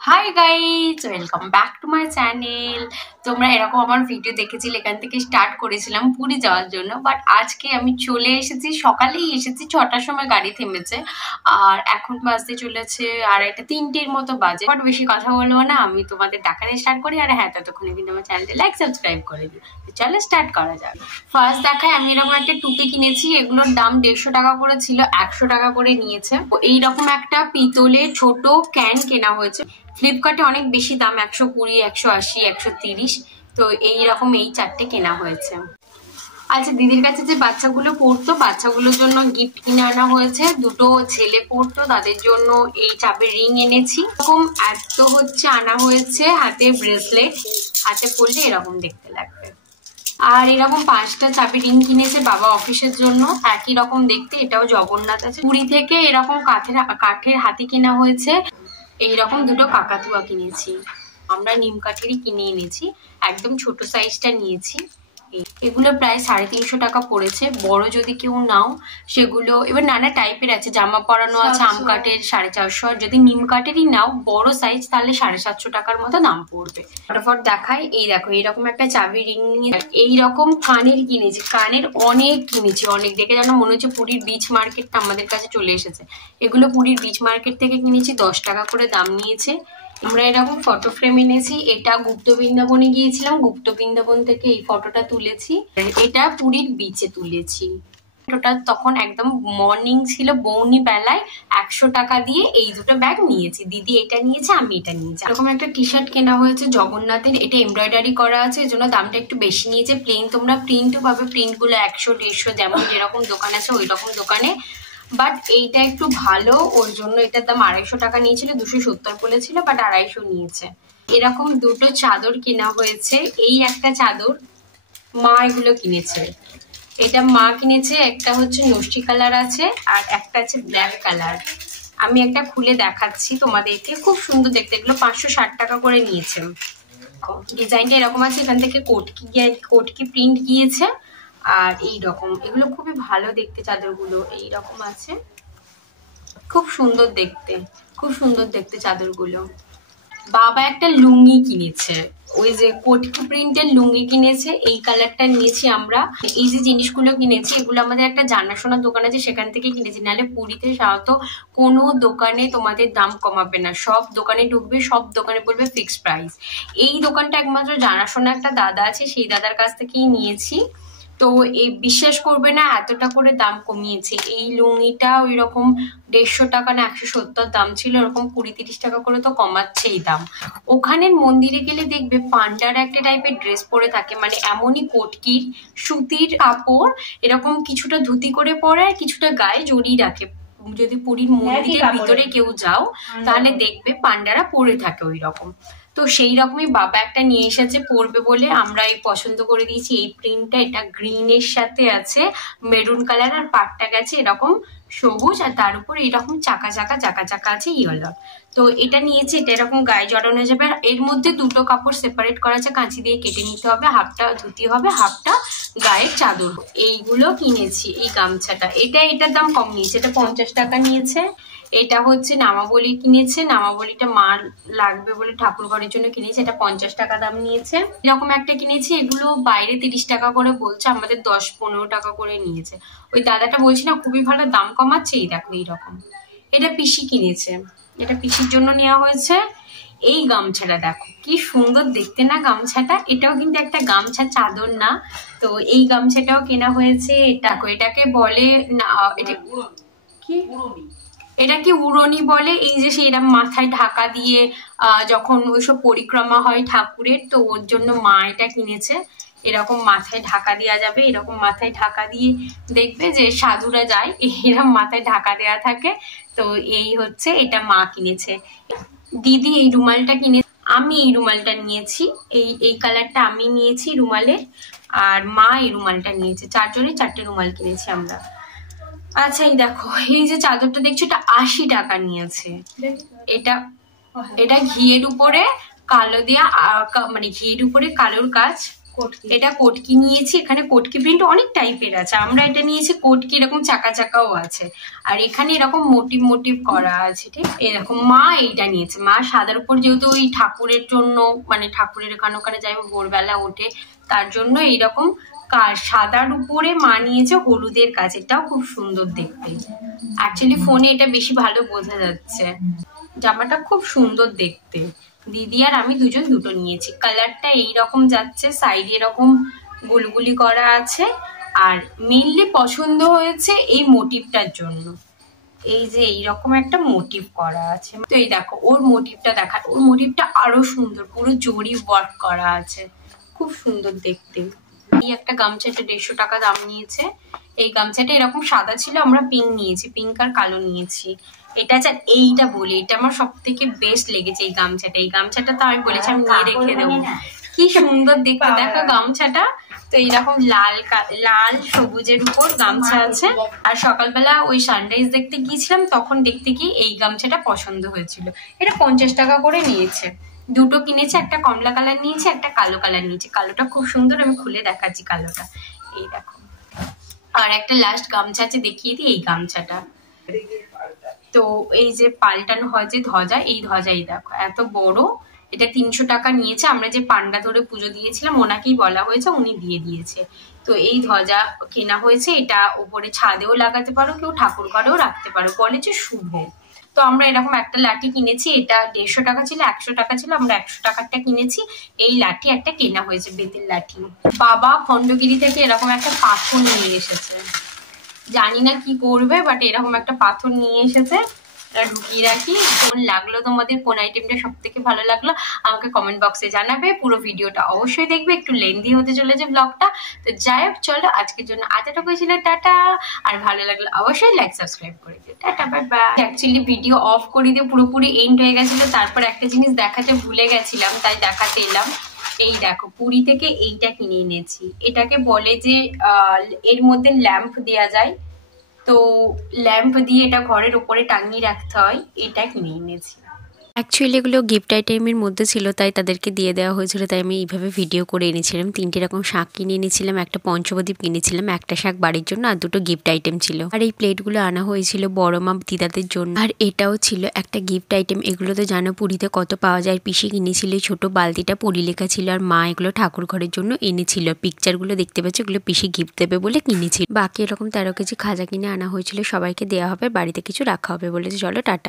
Hi guys, welcome back to my channel. তোমরা এরকম আমার ভিডিও দেখেছিলে, এখান থেকে স্টার্ট করেছিলাম পুরী যাওয়ার জন্য। বাট আজকে আমি চলে এসেছি, সকালেই এসেছি, 6টার সময় গাড়ি থেমেছে। আর এখন বাজতে চলেছে 2:30-3টের মতো বাজে। বাট বেশি কথা বলবো না, আমি তোমাদের দেখাতে স্টার্ট করি। আর হ্যাঁ, ততক্ষণে কিন্তু আমার চ্যানেলটা লাইক সাবস্ক্রাইব করে দিই। চলো স্টার্ট করা যাক। ফার্স্ট দেখায় আমি এরকম একটা টুপি কিনেছি। এগুলোর দাম 150 টাকা করে ছিল, 100 টাকা করে নিয়েছে। এইরকম একটা পিতলের ছোট ক্যান কেনা হয়েছে। ফ্লিপকার্টে অনেক বেশি দাম, 120, 180, 130। তো এইরকম এই 4টে কেনা হয়েছে। আচ্ছা, দিদির কাছে যে বাচ্চাগুলো পড়তো, বাচ্চাগুলোর জন্য গিফট কিনে আনা হয়েছে। দুটো ছেলে পড়তো, তাদের জন্য এই চাপের রিং এনেছি। এরকম এত হচ্ছে আনা হয়েছে হাতে ব্রেসলেট, হাতে পরলে এরকম দেখতে লাগবে। আর এরকম 5টা চাবি রিং কিনেছে বাবা অফিসের জন্য, একই রকম দেখতে। এটাও জগন্নাথ আছে। পুরী থেকে এরকম কাঠের হাতি কেনা হয়েছে। এইরকম দুটো কাকাতুয়া কিনেছি। আমরা নিম কাঠেরই কিনে এনেছি, একদম ছোট সাইজটা নিয়েছি। এগুলো প্রায় 350 টাকা পড়েছে। বড় যদি কেউ নাও সেগুলো, এবার নানা টাইপের আছে, জামা পরানো আছে আম কাঠের 450। আর যদি নিম কাঠেরই নাও বড় সাইজ, তাহলে 750 টাকার মতো দাম পড়বে। ফটাফট দেখাই। এই দেখো, এইরকম একটা চাবি রিং নিয়ে এইরকম কানের কিনেছি। কানের অনেক কিনেছি, অনেক। দেখে যেন মনে হচ্ছে পুরীর বিচ মার্কেটটা আমাদের কাছে চলে এসেছে। এগুলো পুরীর বিচ মার্কেট থেকে কিনেছি, 10 টাকা করে দাম নিয়েছে। আমরা এরকম ফটো ফ্রেম এনেছি। এটা গুপ্ত বৃন্দাবনে গিয়েছিলাম, গুপ্ত বৃন্দাবন থেকে এই ফটোটা তুলেছি। এটা পুরীর বিচে তুলেছি। ওটা তখন একদম মর্নিং ছিল, বৌনি বেলায়। 100 টাকা দিয়ে এই দুটো ব্যাগ নিয়েছি। দিদি এটা নিয়েছে, আমি এটা নিয়েছি। এরকম একটা টি শার্ট কেনা হয়েছে জগন্নাথের। এটা এমব্রয়ডারি করা আছে, এর জন্য দামটা একটু বেশি নিয়েছে। প্লেন তোমরা প্রিন্টও পাবে, প্রিন্টগুলো 100-150, যেমন যেরকম দোকান আছে ওই রকম দোকানে। বাট এইটা একটু ভালো, ওর জন্য এটার দাম 250 টাকা নিয়েছিল। 270 বলেছিল, বাট 250 নিয়েছে। এরকম দুটো চাদর কেনা হয়েছে। এই একটা চাদর মা এগুলো কিনেছে। এটা মা কিনেছে। একটা হচ্ছে নষ্টি কালার আছে, আর একটা আছে ব্ল্যাক কালার। আমি একটা খুলে দেখাচ্ছি তোমাদেরকে, খুব সুন্দর দেখতে। এগুলো 560 টাকা করে নিয়েছে। ডিজাইনটা এরকম আছে, এখান থেকে কোটকি প্রিন্ট গিয়েছে। আর এই রকম, এগুলো খুবই ভালো দেখতে চাদরগুলো। এই রকম আছে, খুব সুন্দর দেখতে, খুব সুন্দর দেখতে চাদরগুলো। বাবা একটা লুঙ্গি কিনেছে, ওই যে কোটকি প্রিন্টের লুঙ্গি কিনেছে। এই কালারটা নিয়েছি আমরা। এই যে জিনিসগুলো কিনেছি, এগুলো আমাদের একটা জানাশোনা দোকান আছে, সেখান থেকে কিনেছি। নাহলে পুরীতে সাধারণত কোনো দোকানে তোমাদের দাম কমাবে না। সব দোকানে ঢুকবে, সব দোকানে বলবে ফিক্সড প্রাইস। এই দোকানটা একমাত্র জানাশোনা একটা দাদা আছে, সেই দাদার কাছ থেকেই নিয়েছি। তো এই বিশ্বাস করবে না, এতটা করে দাম কমিয়েছে। এই লুঙ্গিটা ওই রকম 150 টাকা না 170 দাম ছিল, এরকম 20-30 টাকা করে তো কমাচ্ছেই দাম। ওখানের মন্দিরে গেলে দেখবে পান্ডার একটা টাইপের ড্রেস পরে থাকে, মানে এমনই কোটকির সুতির কাপড়, এরকম কিছুটা ধুতি করে পরে আর কিছুটা গায়ে জড়িয়ে রাখে। যদি পুরীর মন্দিরের ভিতরে কেউ যাও তাহলে দেখবে পান্ডারা পরে থাকে ওই রকম। তো সেই রকমই বাবা একটা নিয়ে এসেছে, পরবে বলে। আমরা এই পছন্দ করে দিয়েছি এই প্রিন্টটা। এটা গ্রিনের সাথে আছে মেরুন কালার, আর পাটটা গেছে এরকম সবুজ, আর তার উপর এরকম চাকা চাকা আছে ইয়েলো। তো এটা নিয়েছি, এটা এরকম গায়ে জড়ানো হয়ে যাবে। আর এর মধ্যে দুটো কাপড় সেপারেট করা আছে, কাঁচি দিয়ে কেটে নিতে হবে। হাফটা ধুতি হবে, হাফটা গায়ের চাদর। এইগুলো কিনেছি। এই গামছাটা, এটার দাম কম নিয়েছে, এটা 50 টাকা নিয়েছে। এটা হচ্ছে নামাবলি কিনেছে, নামাবলিটা মার লাগবে বলে ঠাকুর ঘরের জন্য কিনেছে। এটা 50 টাকা দাম নিয়েছে। এরকম একটা কিনেছি, এগুলো বাইরে 30 টাকা করে বলছে, আমাদের 10-15 টাকা করে নিয়েছে। ওই দাদাটা বলছি না, খুবই ভালো দাম কমাচ্ছে। এই দেখো এইরকম, এটা পিসি কিনেছে, এটা পিসির জন্য নেওয়া হয়েছে। এই গামছাটা দেখো কি সুন্দর দেখতে না গামছাটা। এটাও কিন্তু একটা গামছা, চাদর না। তো এই গামছাটাও কেনা হয়েছে। এটাকে বলে না, এটা কি, এটা কি উড়নি বলে। এই যে সেইরকম মাথায় ঢাকা দিয়ে যখন ওইসব পরিক্রমা হয় ঠাকুরের, তো ওর জন্য মা এটা কিনেছে। এরকম মাথায় ঢাকা দেওয়া যাবে, এরকম মাথায় ঢাকা দিয়ে দেখবে যে সাধুরা যায়, এরকম মাথায় ঢাকা দেওয়া থাকে। তো এই হচ্ছে, এটা মা কিনেছে। দিদি এই রুমালটা কিনে, আমি এই রুমালটা নিয়েছি। এই কালারটা আমি নিয়েছি রুমালের, আর মা এই রুমালটা নিয়েছে। 4জনে 4টে রুমাল কিনেছি আমরা। আচ্ছা, এই দেখো, এই যে চাদরটা দেখছো, এটা 80 টাকা নিয়েছে। এটা এটা ঘিয়ের উপরে কালো দেয়া, মানে ঘিয়ের উপরে কালোর কাজ, এটা কটকি নিয়েছি, এখানে কটকি প্রিন্ট অনেক টাইপের আছে, আমরা এটা নিয়েছি কটকি, এরকম চাকা চাকাও আছে, আর এখানে এরকম মোটিভ মোটিভ করা আছে। ঠিক এরকম মা এইটা নিয়েছে, মা সাদার উপর যেহেতু ওই ঠাকুরের জন্য, মানে ঠাকুরের ওখানে ওখানে যাই ভোরবেলা ওঠে তার জন্য এইরকম সাদার উপরে মা নিয়েছে হলুদের কাজ, এটাও খুব সুন্দর দেখতে। অ্যাকচুয়ালি ফোনে এটা বেশি ভালো বোঝা যাচ্ছে। জামাটা খুব সুন্দর দেখতে। দিদি আর আমি দুজন দুটো নিয়েছি। কালারটা এইরকম যাচ্ছে, সাইডে এরকম গুলগুলি করা আছে, আর মেনলি পছন্দ হয়েছে এই মোটিভটার জন্য। এই যে এইরকম একটা মোটিভ করা আছে, তো এই দেখো ওর মোটিভটা দেখা, ওর মোটিভটা আরো সুন্দর, পুরো জরি ওয়ার্ক করা আছে, খুব সুন্দর দেখতে। এই একটা গামছা, এটা 150 টাকা দাম নিয়েছে। এই গামছাটা এরকম সাদা ছিল, আমরা পিঙ্ক নিয়েছি, পিঙ্ক আর কালো নিয়েছি। এটা এইটা বলি, এটা আমার সব থেকে বেস্ট লেগেছে এই গামছাটা। এই গামছাটা তো আমি বলেছি আমি নিয়ে রেখে দেবো, কি সুন্দর দেখতে দেখো গামছাটা। তো এইরকম লাল সবুজের উপর গামছা আছে। আর সকালবেলা ওই সানরাইজ দেখতে গিয়েছিলাম, তখন দেখতে গিয়ে এই গামছাটা পছন্দ হয়েছিল। এটা 50 টাকা করে নিয়েছে। দুটো কিনেছে, একটা কমলা কালার নিয়েছে, একটা কালো কালার নিয়েছে। কালোটা খুব সুন্দর, আমি খুলে দেখাচ্ছি কালোটা, এই দেখো। আর একটা লাস্ট গামছা আছে, দেখিয়ে দিই এই গামছাটা। তো এই যে পাল্টানো হয় যে ধ্বজা, এই ধ্বজাই দেখো এত বড়। এটা 300 টাকা নিয়েছে। আমরা যে পান্ডা ধরে পুজো দিয়েছিলাম ওনাকেই বলা হয়েছে, উনি দিয়ে দিয়েছে। তো এই ধ্বজা কেনা হয়েছে, এটা উপরে ছাদেও লাগাতে পারো, কেউ ঠাকুর ঘরেও রাখতে পারো, বলেছে শুভ। তো আমরা এরকম একটা লাঠি কিনেছি, এটা 150 টাকা ছিল, 100 টাকা ছিল, আমরা 100 টাকারটা কিনেছি। এই লাঠি একটা কেনা হয়েছে, বেতের লাঠি। বাবা খণ্ডগিরি থেকে এরকম একটা পাথর নিয়ে এসেছে, জানি না কি করবে, বাট এরকম একটা পাথর নিয়ে এসেছে, এটা ঢুকিয়ে রাখি। কোন লাগলো তোমাদের, কোন আইটেমটা সব থেকে ভালো লাগলো আমাকে কমেন্ট বক্সে জানাবে। পুরো ভিডিওটা অবশ্যই দেখবে, একটু লেন্দি হতে চলেছে ব্লগটা। তো যাই হোক, চলো আজকের জন্য এতটুকু ছিল, টাটা। আর ভালো লাগলো অবশ্যই লাইক সাবস্ক্রাইব করে দিও, tata bye bye. Actually video of করে দিয়ে পুরোপুরি এন্ড হয়ে গেছিল, তারপর একটা জিনিস দেখাতে ভুলে গেছিলাম, তাই দেখাতে এলাম। এই দেখো, পুরী থেকে এইটা কিনে এনেছি। এটাকে বলে যে এর মধ্যে ল্যাম্প দেয়া যায়, তো ল্যাম্প দিয়ে এটা ঘরের উপরে টাঙিয়ে রাখতে হয়, এটা কিনে এনেছি। অ্যাকচুয়ালি এগুলো গিফট আইটেমের মধ্যে ছিল, তাই তাদেরকে দিয়ে দেওয়া হয়েছিল, তাই আমি এইভাবে ভিডিও করে এনেছিলাম। 3টে রকম শাক কিনে এনেছিলাম, একটা পঞ্চপ্রদীপ কিনেছিলাম, একটা শাক বাড়ির জন্য, আর 2টো গিফট আইটেম ছিল। আর এই প্লেটগুলো আনা হয়েছিল বড় মা দিদাদের জন্য। আর এটাও ছিল একটা গিফট আইটেম। এগুলো তো জানো পুরীতে কত পাওয়া যায়। পিসি কিনেছিল এই ছোট বালতিটা, পরি লেখা ছিল, আর মা এগুলো ঠাকুর ঘরের জন্য এনেছিল। পিকচারগুলো দেখতে পাচ্ছি, এগুলো পিসি গিফট দেবে বলে কিনেছিল। বাকি এরকম 13 কেজি খাজা কিনে আনা হয়েছিল, সবাইকে দেওয়া হবে, বাড়িতে কিছু রাখা হবে বলেছে। চলো টাটা।